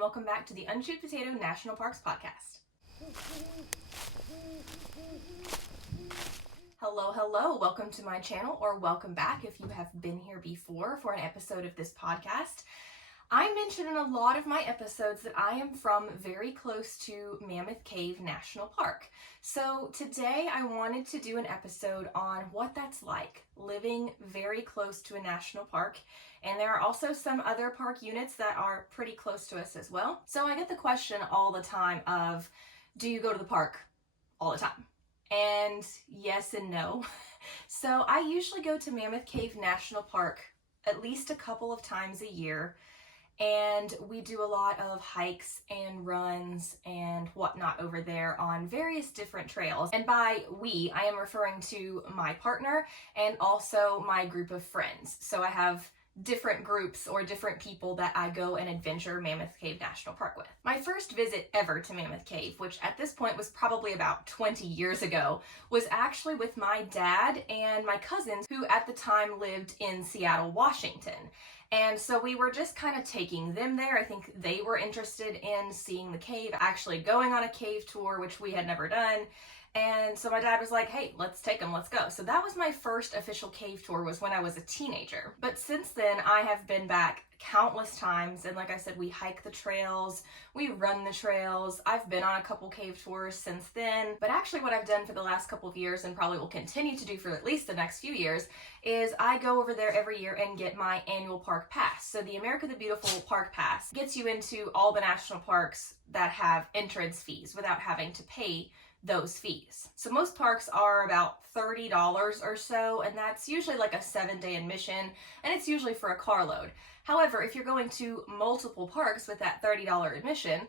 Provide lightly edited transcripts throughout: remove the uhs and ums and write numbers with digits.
welcome back to the Unchewed Potato National Parks podcast. Hello, welcome to my channel, or welcome back if you have been here before for an episode of this podcast. I mentioned in a lot of my episodes that I am from very close to Mammoth Cave National Park. So today I wanted to do an episode on what that's like, living very close to a national park. And there are also some other park units that are pretty close to us as well. So I get the question all the time of, do you go to the park all the time? And yes and no. So I usually go to Mammoth Cave National Park at least a couple of times a year. And we do a lot of hikes and runs and whatnot over there on various different trails. And by we, I am referring to my partner and also my group of friends. So I have different groups or different people that I go and adventure Mammoth Cave National Park with. My first visit ever to Mammoth Cave, which at this point was probably about 20 years ago, was actually with my dad and my cousins who at the time lived in Seattle, Washington. And so we were just kind of taking them there. I think they were interested in seeing the cave, actually going on a cave tour, which we had never done. And so my dad was like, hey, let's take them, let's go. So that was my first official cave tour, was when I was a teenager. But since then, I have been back countless times. And like I said, we hike the trails, we run the trails. I've been on a couple cave tours since then. But actually what I've done for the last couple of years, and probably will continue to do for at least the next few years, is I go over there every year and get my annual park pass. So the America the Beautiful Park Pass gets you into all the national parks that have entrance fees without having to pay those fees. So most parks are about $30 or so, and that's usually like a 7-day admission, and it's usually for a carload. However, if you're going to multiple parks with that $30 admission,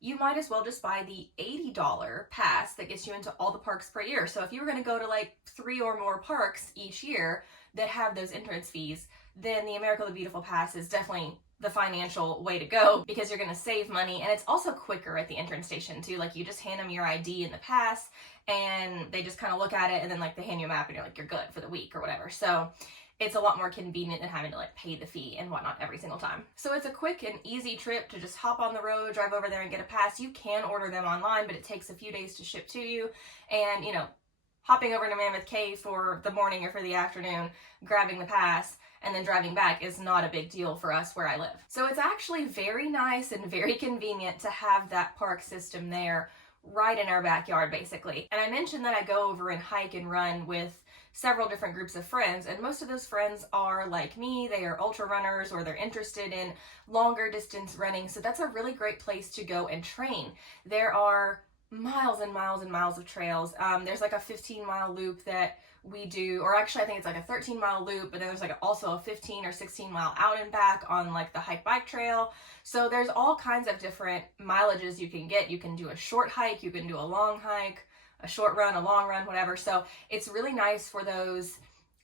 you might as well just buy the $80 pass that gets you into all the parks per year. So if you were going to go to like 3 or more parks each year that have those entrance fees, then the America the Beautiful Pass is definitely the financial way to go, because you're going to save money, and it's also quicker at the entrance station too. Like, you just hand them your ID and the pass, and they just kind of look at it, and then like they hand you a map and you're like, you're good for the week or whatever. So it's a lot more convenient than having to like pay the fee and whatnot every single time. So it's a quick and easy trip to just hop on the road, drive over there and get a pass. You can order them online, but it takes a few days to ship to you. And hopping over to Mammoth Cave for the morning or for the afternoon, grabbing the pass, and then driving back is not a big deal for us where I live. So it's actually very nice and very convenient to have that park system there right in our backyard, basically. And I mentioned that I go over and hike and run with several different groups of friends, and most of those friends are like me. They are ultra runners, or they're interested in longer distance running. So that's a really great place to go and train. There are miles and miles and miles of trails. There's like a 15-mile loop that we do, or actually I think it's like a 13-mile loop, but then there's like also a 15 or 16-mile out and back on like the hike bike trail. So there's all kinds of different mileages you can get. You can do a short hike, you can do a long hike, a short run, a long run, whatever. So it's really nice for those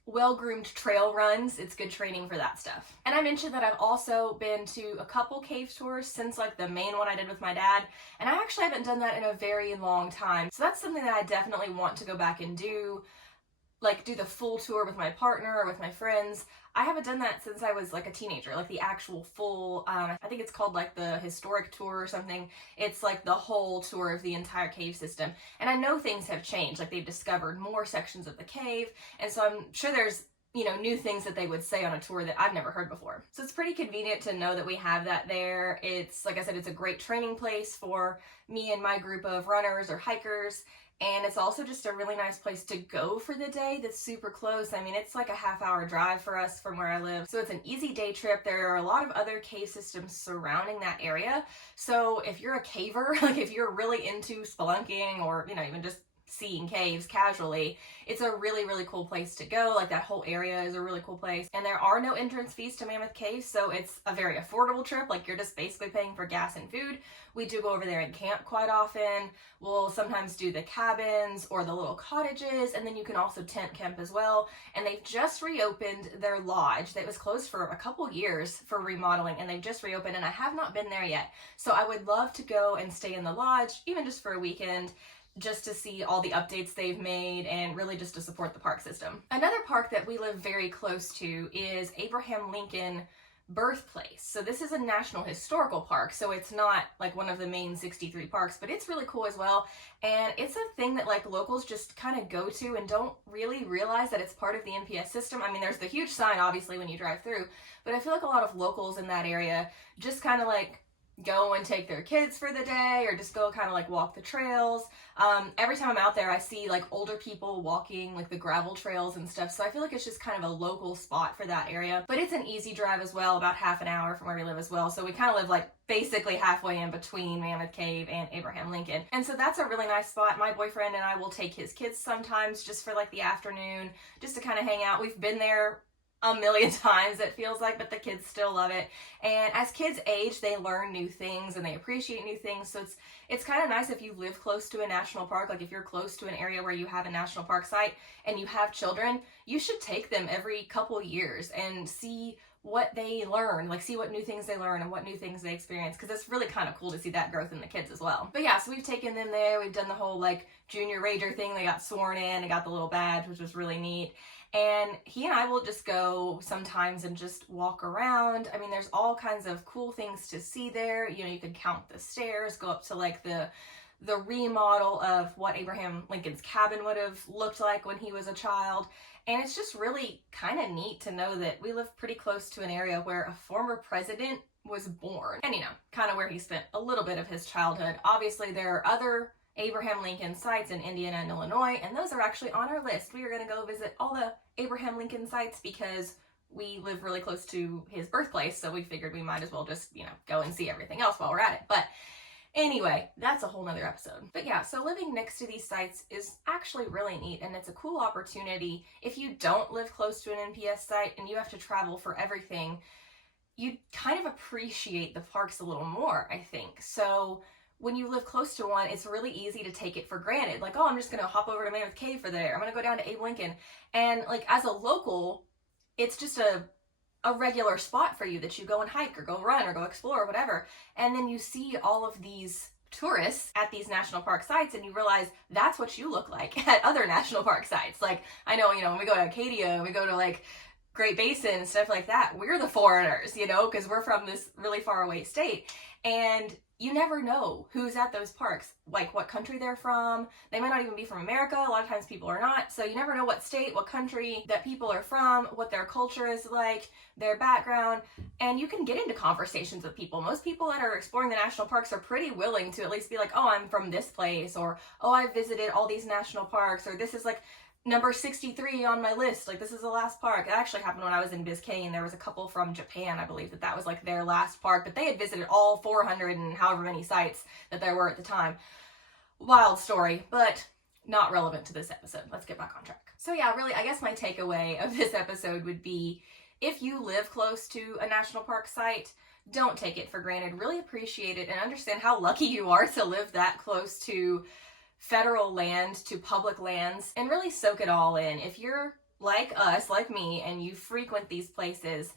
well-groomed trail runs. It's good training for that stuff. And I mentioned that I've also been to a couple cave tours since like the main one I did with my dad, and I actually haven't done that in a very long time. So that's something that I definitely want to go back and do, like do the full tour with my partner or with my friends. I haven't done that since I was like a teenager, like the actual full, I think it's called like the historic tour or something. It's like the whole tour of the entire cave system. And I know things have changed, like they've discovered more sections of the cave. And so I'm sure there's, new things that they would say on a tour that I've never heard before. So it's pretty convenient to know that we have that there. It's, like I said, it's a great training place for me and my group of runners or hikers. And it's also just a really nice place to go for the day that's super close. I mean, it's like a half-hour drive for us from where I live. So it's an easy day trip. There are a lot of other cave systems surrounding that area. So if you're a caver, like if you're really into spelunking or, even just seeing caves casually, it's a really, really cool place to go. Like that whole area is a really cool place. And there are no entrance fees to Mammoth Cave, so it's a very affordable trip. Like you're just basically paying for gas and food. We do go over there and camp quite often. We'll sometimes do the cabins or the little cottages, and then you can also tent camp as well. And they've just reopened their lodge that was closed for a couple years for remodeling, and they've just reopened, and I have not been there yet. So I would love to go and stay in the lodge, even just for a weekend, just to see all the updates they've made and really just to support the park system. Another park that we live very close to is Abraham Lincoln Birthplace. So this is a national historical park, so it's not like one of the main 63 parks, but it's really cool as well. And it's a thing that like locals just kind of go to and don't really realize that it's part of the NPS system. I mean, there's the huge sign obviously when you drive through, but I feel like a lot of locals in that area just kind of like go and take their kids for the day, or just go kind of like walk the trails. Every time I'm out there, I see like older people walking like the gravel trails and stuff, so I feel like it's just kind of a local spot for that area. But it's an easy drive as well, about half an hour from where we live as well, so we kind of live like basically halfway in between Mammoth Cave and Abraham Lincoln. And so that's a really nice spot. My boyfriend and I will take his kids sometimes just for like the afternoon, just to kind of hang out. We've been there a million times, it feels like, but the kids still love it. And as kids age, they learn new things and they appreciate new things. So it's kind of nice if you live close to a national park. Like if you're close to an area where you have a national park site and you have children, you should take them every couple years and see what they learn, like see what new things they learn and what new things they experience, because it's really kind of cool to see that growth in the kids as well. But yeah, so we've taken them there. We've done the whole like junior ranger thing. They got sworn in and got the little badge, which was really neat. And he and I will just go sometimes and just walk around. I mean, there's all kinds of cool things to see there. You know, you could count the stairs, go up to like the remodel of what Abraham Lincoln's cabin would have looked like when he was a child. And it's just really kind of neat to know that we live pretty close to an area where a former president was born. And, you know, kind of where he spent a little bit of his childhood. Obviously, there are other Abraham Lincoln sites in Indiana and Illinois, and those are actually on our list. We are going to go visit all the Abraham Lincoln sites because we live really close to his birthplace, so we figured we might as well just, you know, go and see everything else while we're at it. But anyway, that's a whole nother episode. But yeah, so living next to these sites is actually really neat, and it's a cool opportunity. If you don't live close to an NPS site and you have to travel for everything, you kind of appreciate the parks a little more, I think. So when you live close to one, it's really easy to take it for granted. Like, oh, I'm just gonna hop over to Mammoth Cave for the day. I'm gonna go down to Abe Lincoln. And like as a local, it's just a regular spot for you that you go and hike or go run or go explore or whatever. And then you see all of these tourists at these national park sites and you realize that's what you look like at other national park sites. Like I know, you know, when we go to Acadia, we go to like Great Basin and stuff like that, we're the foreigners, you know, because we're from this really far away state. And you never know who's at those parks, like what country they're from. They might not even be from America. A lot of times people are not. So you never know what state, what country that people are from, what their culture is like, their background. And you can get into conversations with people. Most people that are exploring the national parks are pretty willing to at least be like, oh, I'm from this place, or oh, I visited all these national parks, or this is like number 63 on my list, like this is the last park. It actually happened when I was in Biscayne. There was a couple from Japan, I believe that was like their last park, but they had visited all 400 and however many sites that there were at the time. Wild story, but not relevant to this episode. Let's get back on track. So yeah, really, I guess my takeaway of this episode would be, if you live close to a national park site, don't take it for granted. Really appreciate it and understand how lucky you are to live that close to federal land, to public lands, and really soak it all in. If you're like us, like me, and you frequent these places,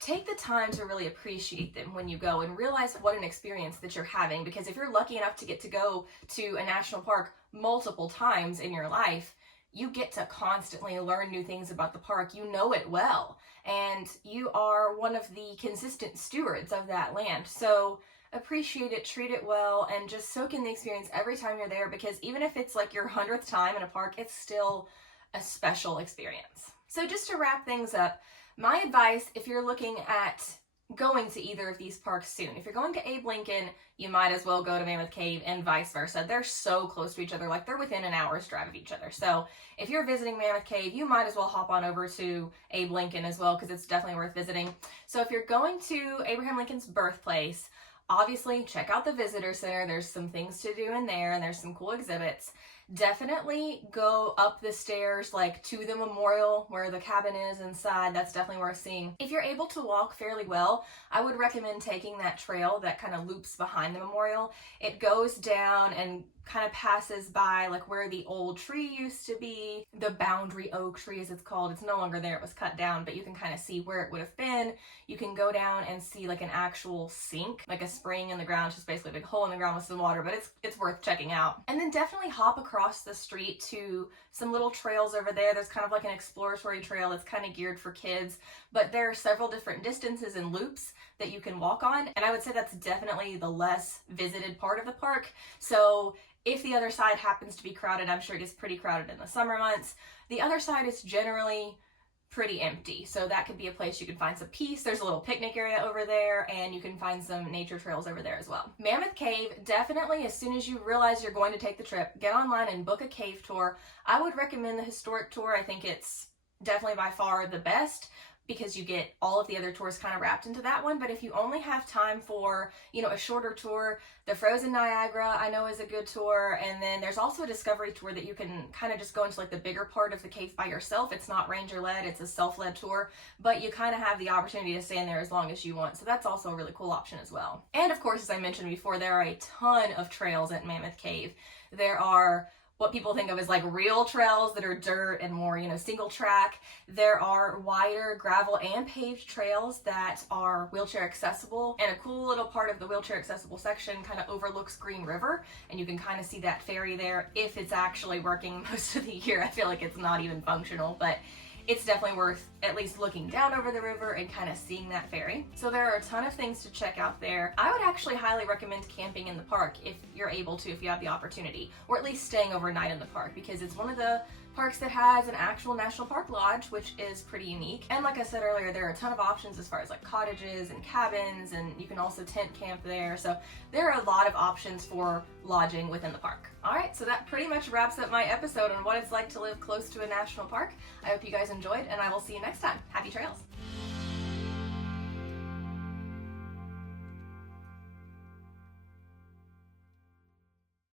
take the time to really appreciate them when you go and realize what an experience that you're having. Because if you're lucky enough to get to go to a national park multiple times in your life, you get to constantly learn new things about the park. You know it well, and you are one of the consistent stewards of that land. So appreciate it, treat it well, and just soak in the experience every time you're there, because even if it's like your 100th time in a park, it's still a special experience. So just to wrap things up, my advice, if you're looking at going to either of these parks soon, if you're going to Abe Lincoln, you might as well go to Mammoth Cave, and vice versa. They're so close to each other, like they're within an hour's drive of each other. So if you're visiting Mammoth Cave, you might as well hop on over to Abe Lincoln as well, because it's definitely worth visiting. So if you're going to Abraham Lincoln's birthplace, obviously check out the visitor center. There's some things to do in there, and there's some cool exhibits. Definitely go up the stairs, like to the memorial where the cabin is inside. That's definitely worth seeing. If you're able to walk fairly well, I would recommend taking that trail that kind of loops behind the memorial. It goes down and kind of passes by like where the old tree used to be, the boundary oak tree as it's called. It's no longer there, it was cut down, but you can kind of see where it would have been. You can go down and see like an actual sink, like a spring in the ground. It's just basically a big hole in the ground with some water, but it's worth checking out. And then definitely hop across the street to some little trails over there. There's kind of like an exploratory trail that's kind of geared for kids, but there are several different distances and loops that you can walk on, and I would say that's definitely the less visited part of the park. So if the other side happens to be crowded, I'm sure it gets pretty crowded in the summer months. The other side is generally pretty empty, so that could be a place you can find some peace. There's a little picnic area over there, and you can find some nature trails over there as well. Mammoth Cave, definitely as soon as you realize you're going to take the trip, get online and book a cave tour. I would recommend the historic tour. I think it's definitely by far the best, because you get all of the other tours kind of wrapped into that one. But if you only have time for, a shorter tour, the Frozen Niagara I know is a good tour, and then there's also a discovery tour that you can kind of just go into like the bigger part of the cave by yourself. It's not ranger led, it's a self-led tour, but you kind of have the opportunity to stay in there as long as you want, so that's also a really cool option as well. And of course, as I mentioned before, there are a ton of trails at Mammoth Cave. There are what people think of as like real trails that are dirt and more, single track. There are wider gravel and paved trails that are wheelchair accessible, and a cool little part of the wheelchair accessible section kind of overlooks Green River, and you can kind of see that ferry there if it's actually working most of the year. I feel like it's not even functional, but it's definitely worth at least looking down over the river and kind of seeing that ferry. So there are a ton of things to check out there. I would actually highly recommend camping in the park if you're able to, if you have the opportunity, or at least staying overnight in the park, because it's one of the parks that has an actual national park lodge, which is pretty unique. And like I said earlier, there are a ton of options as far as like cottages and cabins, and you can also tent camp there. So there are a lot of options for lodging within the park. All right, so that pretty much wraps up my episode on what it's like to live close to a national park. I hope you guys enjoyed, and I will see you next time. Happy trails.